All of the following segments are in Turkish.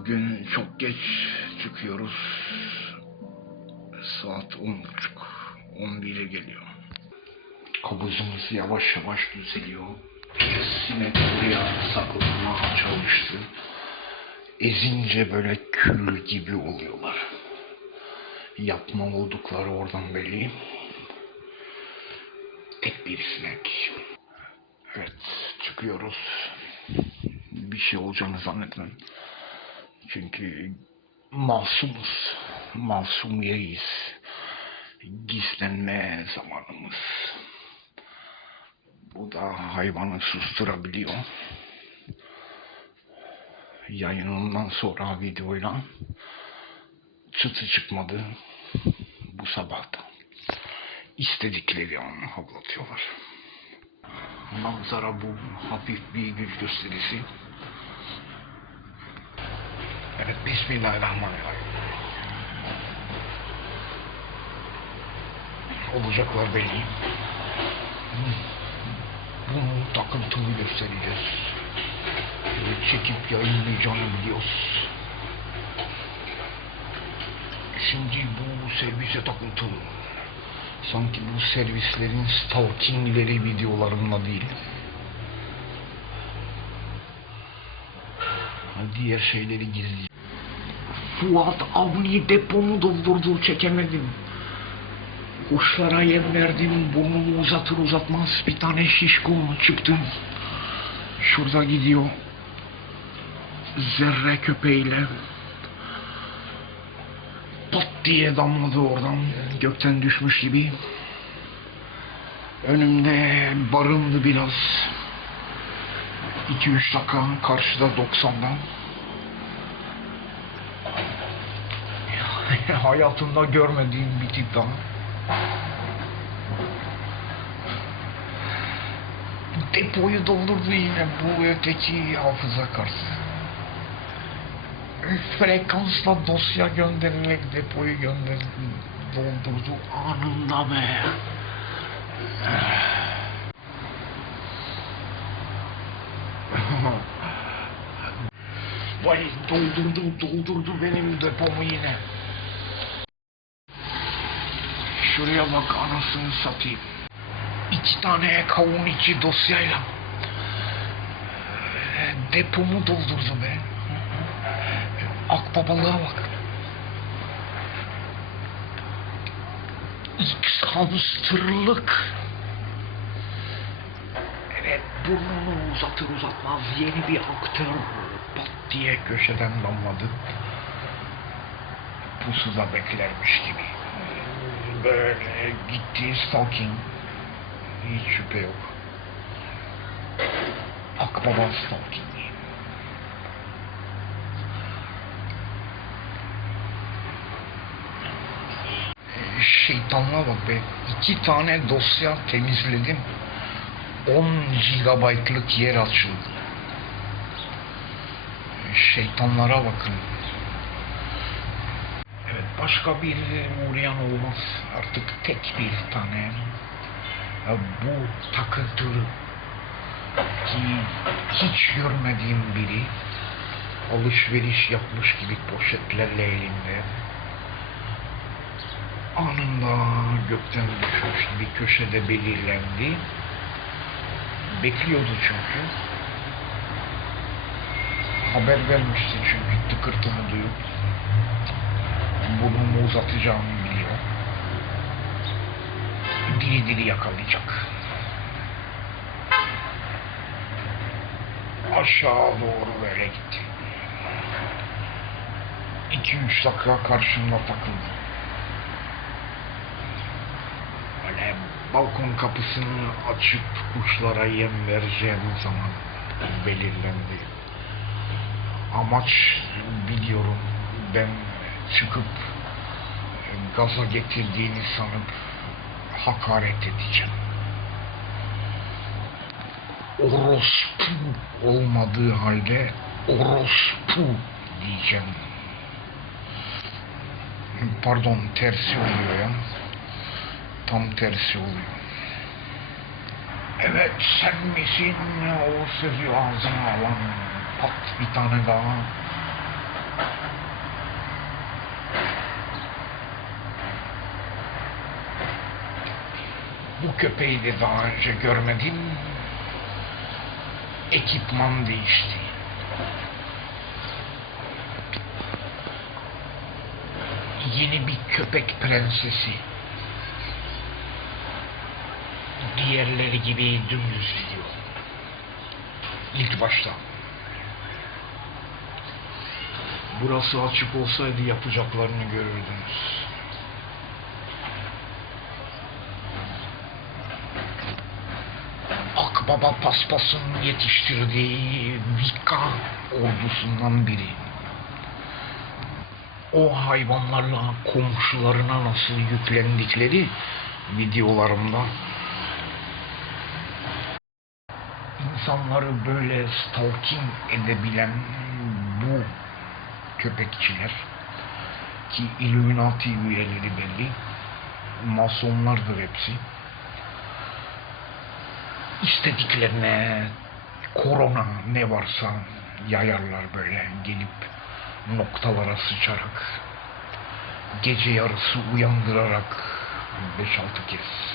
Bugün çok geç çıkıyoruz. Saat on buçuk. On bire geliyor. Kabızımız yavaş yavaş düzeliyor. Sinek buraya saklanmaya çalıştı. Ezince böyle kül gibi oluyorlar. Yapma oldukları oradan belli. Tek bir sinek. Evet çıkıyoruz. Bir şey olacağını zannetmem. Çünkü masumuz. Masumiyeyiz. Gizlenme zamanımız. Bu da hayvanı susturabiliyor. Yayınından sonra videoyla çıtı çıkmadı bu sabahta. İstedikleri an havlatıyorlar. Manzara bu hafif bir güç gösterisi. Evet Bismillahirrahmanirrahim. Olacaklar belli. Bunu takıntılı göstereceğiz. Çekip yayınlayacağını biliyoruz. Şimdi bu servise takıntılı. Sanki bu servislerin stalkingleri videolarında değil. Diğer şeyleri gizli. Fuat Avni depomu doldurdu çekemedim. Kuşlara yem verdim burnumu uzatır uzatmaz bir tane şişko çıktı. Şurada gidiyor. Zerre köpeğiyle. Pat diye damladı oradan gökten düşmüş gibi. Önümde barındı biraz. 2-3 dakika karşıda 90'dan. Hayatımda görmediğim bir tip daha. Depoyu doldurdu yine bu öteki hafıza kartı. Frekansla dosya gönderilerek depoyu gönder doldurdu anında be. Vay doldurdu doldurdu benim depomu yine. Şuraya bak anasını satayım. İki tane kavun içi dosyayla. Depomu doldurdu be. Akbabalığa bak. X hamsterlık. Evet burnunu uzatır uzatmaz yeni bir aktör pat diye köşeden damladı. Pusuda beklermiş gibi. Böyle gitti stalking. Hiç şüphe yok. Akbaba stalking. Şeytanlığa bak be. İki tane dosya temizledim. 10 GB'lık yer açıldı. Şeytanlara bakın. Başka bir uğrayan olmaz. Artık tek bir tane. Bu takıntılı ki hiç görmediğim biri alışveriş yapmış gibi poşetlerle elinde anında gökten düşmüş bir köşede belirlendi. Bekliyordu çünkü. Haber vermişti çünkü tıkırtımı duyup burnumu uzatacağımı biliyor. Dili dili yakalayacak. Aşağı doğru böyle gitti. 2-3 dakika karşımda takıldı. Böyle balkon kapısını açıp kuşlara yem vereceğim zaman belirlendi. Amaç biliyorum ben çıkıp gaza getirdiğini sanıp hakaret edeceğim. Orospu olmadığı halde orospu diyeceğim. Pardon tersi oluyor ya. Tam tersi oluyor. Evet sen misin o sözü ağzına alan pat bir tane daha Bu köpeği de daha önce görmedim. Ekipman değişti. Yeni bir köpek prensesi. Diğerleri gibi dümdüz gidiyor. İlk başta. Burası açık olsaydı yapacaklarını görürdünüz. Akbaba Paspas'ın yetiştirdiği Vika ordusundan biri. O hayvanlarla komşularına nasıl yüklendikleri videolarımda insanları böyle stalking edebilen bu köpekçiler ki Illuminati üyeleri belli masonlardır hepsi istediklerine korona ne varsa yayarlar böyle gelip noktalara sıçarak gece yarısı uyandırarak 5-6 kez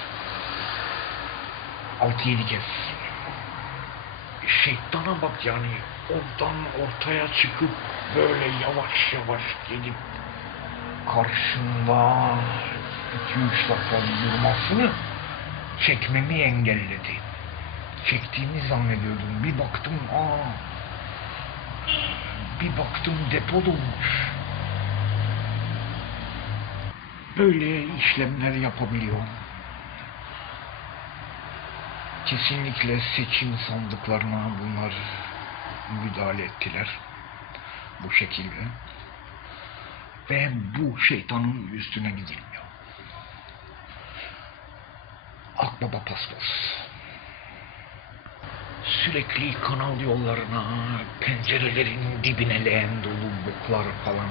6-7 kez şeytana bak yani oradan ortaya çıkıp böyle yavaş yavaş gelip karşında 2-3 defa yürümasını çekmemi engelledi. Çektiğimi zannediyordum. Bir baktım aa bir baktım depo dolmuş. Böyle işlemler yapabiliyor. Kesinlikle seçim sandıklarına bunlar müdahale ettiler. Bu şekilde. Ve bu şeytanın üstüne gidilmiyor. Akbaba paspas. Sürekli kanal yollarına, pencerelerin dibine leğen dolu boklar falan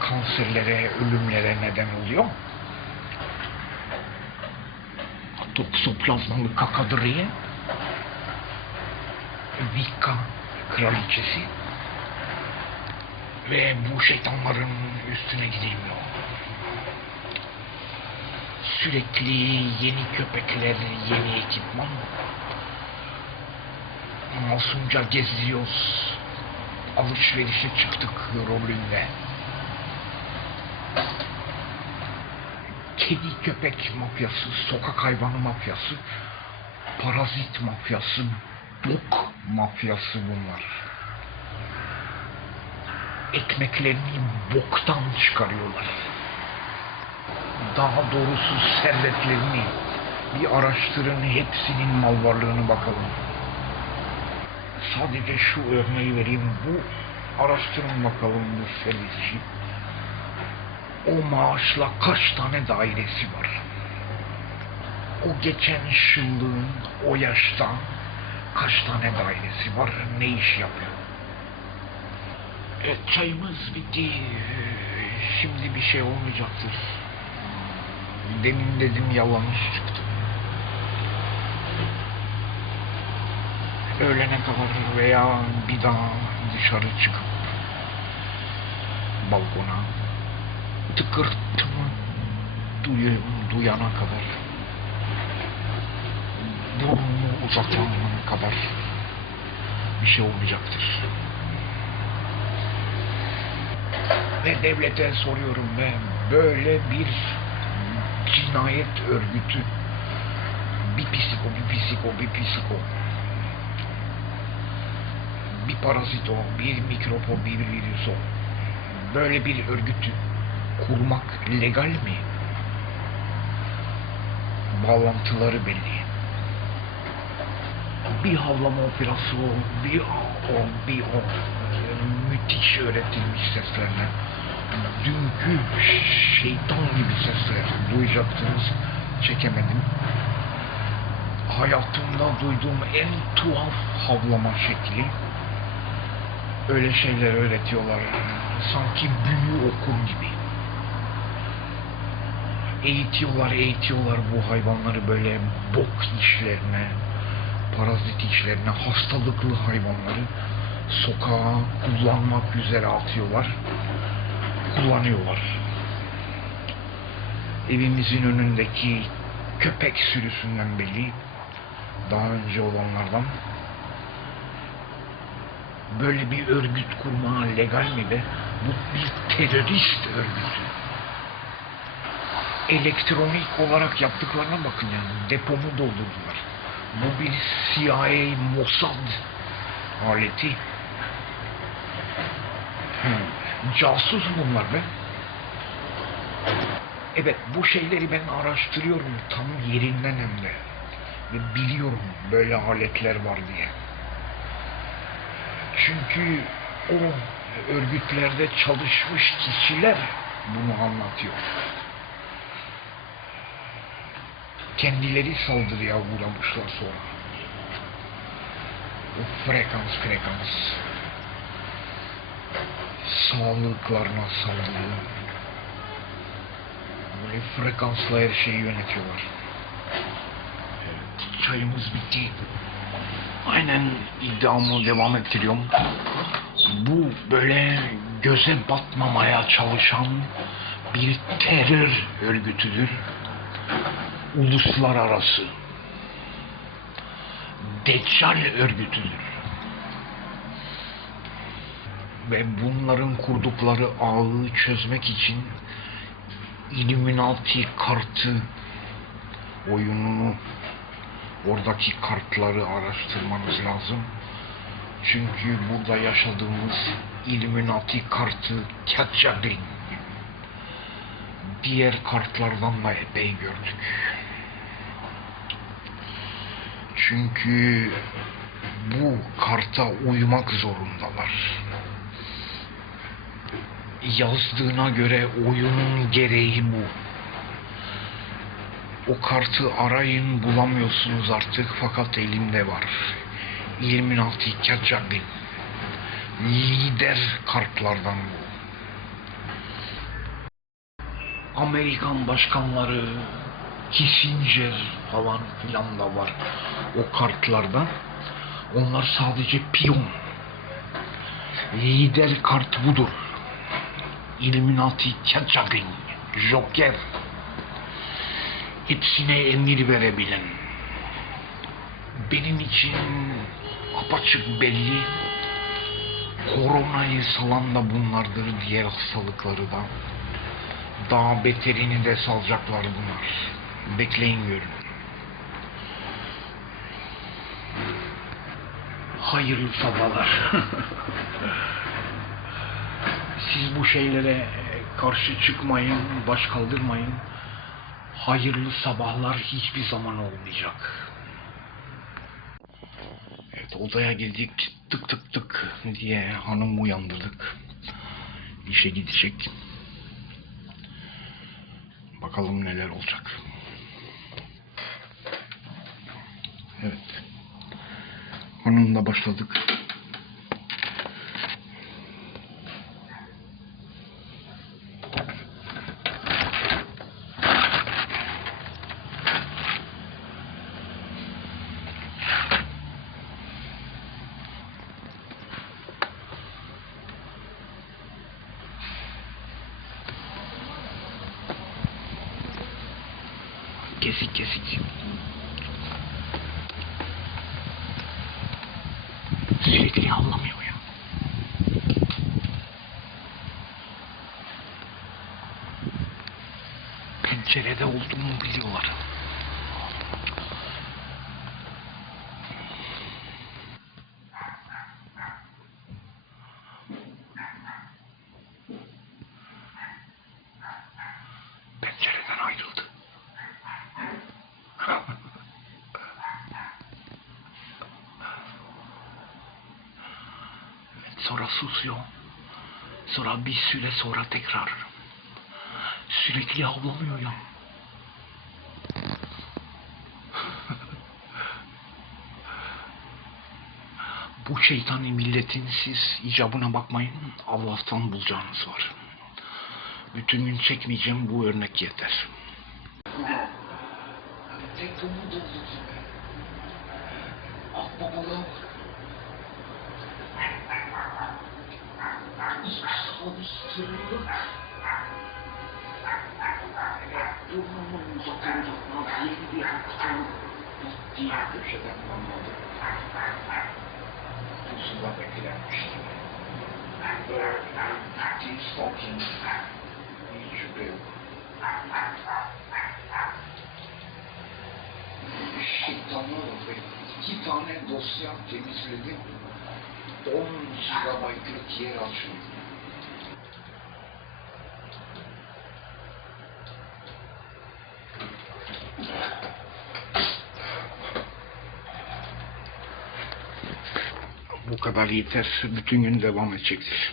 kanserlere, ölümlere neden oluyor. Toksoplazmalı kakadırıya Vika kraliçesi ve bu şeytanların üstüne gidilmiyor. Sürekli yeni köpekler, yeni ekipman. Masumca geziyoruz. Alışverişe çıktık rolünde. Kedi köpek mafyası, sokak hayvanı mafyası, parazit mafyası, bok mafyası bunlar. Ekmeklerini boktan çıkarıyorlar daha doğrusu servetlerini bir araştırın hepsinin mal varlığını bakalım. Sadece şu örneği vereyim. Bu araştırın bakalım bu servetçi. O maaşla kaç tane dairesi var? O geçen şıllığın o yaşta kaç tane dairesi var? Ne iş yapıyor? E, çayımız bitti. Şimdi bir şey olmayacaktır. Demin dedim yalanış çıktı. Öğlene kadar veya bir daha dışarı çıkıp balkona tıkırtımı duyu, duyana kadar burnumu uzatana kadar bir şey olmayacaktır. Ve devlete soruyorum ben böyle bir cinayet örgütü bir psiko, bir psiko, bir psiko bir parazito, bir mikropo, bir virüso böyle bir örgütü kurmak legal mi? Bağlantıları belli. Bir havlama operasyonu, bir o, bir o. Müthiş öğretilmiş seslerle dünkü şeytan gibi sesler duyacaktınız. Çekemedim. Hayatımda duyduğum en tuhaf havlama şekli. Öyle şeyler öğretiyorlar. Sanki büyü okur gibi. Eğitiyorlar, eğitiyorlar bu hayvanları böyle bok işlerine, parazit işlerine, hastalıklı hayvanları sokağa kullanmak üzere atıyorlar. Kullanıyorlar. Evimizin önündeki köpek sürüsünden belli. Daha önce olanlardan. Böyle bir örgüt kurma legal mi be? Bu bir terörist örgütü. Elektronik olarak yaptıklarına bakın yani. Depomu doldurdular. Bu bir CIA Mossad aleti. Hmm. Casus bunlar be. Evet bu şeyleri ben araştırıyorum tam yerinden hem de. Ve biliyorum böyle aletler var diye. Çünkü o örgütlerde çalışmış kişiler bunu anlatıyor. Kendileri saldırıya uğramışlar sonra. O frekans frekans. Sağlıklarına saldırı. Böyle frekansla her şeyi yönetiyorlar. Çayımız bitti. Aynen iddiamı devam ettiriyorum. Bu böyle göze batmamaya çalışan bir terör örgütüdür. Uluslararası. Deccal örgütüdür. Ve bunların kurdukları ağı çözmek için Illuminati kartı oyununu oradaki kartları araştırmanız lazım. Çünkü burada yaşadığımız Illuminati kartı Catchadrin. Diğer kartlardan da epey gördük. Çünkü bu karta uymak zorundalar. Yazdığına göre oyunun gereği bu. O kartı arayın bulamıyorsunuz artık fakat elimde var. 26 Kacagin. Lider kartlardan bu. Amerikan başkanları Kissinger falan filan da var o kartlarda. Onlar sadece piyon. Lider kart budur. Illuminati Kacagin. Joker hepsine emir verebilen, benim için apaçık belli, koronayı salan da bunlardır, diğer hastalıkları da. Daha beterini de salacaklar bunlar. Bekleyin görün. Hayırlı sabahlar. Siz bu şeylere karşı çıkmayın, baş kaldırmayın hayırlı sabahlar hiçbir zaman olmayacak. Evet odaya girdik tık tık tık diye hanım uyandırdık. İşe gidecek. Bakalım neler olacak. Evet. Hanımla başladık. Kesik kesik. Sürekli havlamıyor ya. Pencerede olduğumu biliyorlar. Pencereden ayrıldı. Sonra susuyor. Sonra bir süre sonra tekrar. Sürekli havlamıyor ya. Bu şeytani milletin siz icabına bakmayın. Allah'tan bulacağınız var. Bütün gün çekmeyeceğim bu örnek yeter. tem um dos ao populão. Os pobres tirando. Eu não me botei no jornal e ele me arrastando. Por dia eu chegava na moda. Funcionava aquele artista. Era um artista alguém. Şeytanlar abi. iki tane dosya temizledim. 10 gigabaytlık yer açıyor. Bu kadar yeter. Bütün gün devam edecektir.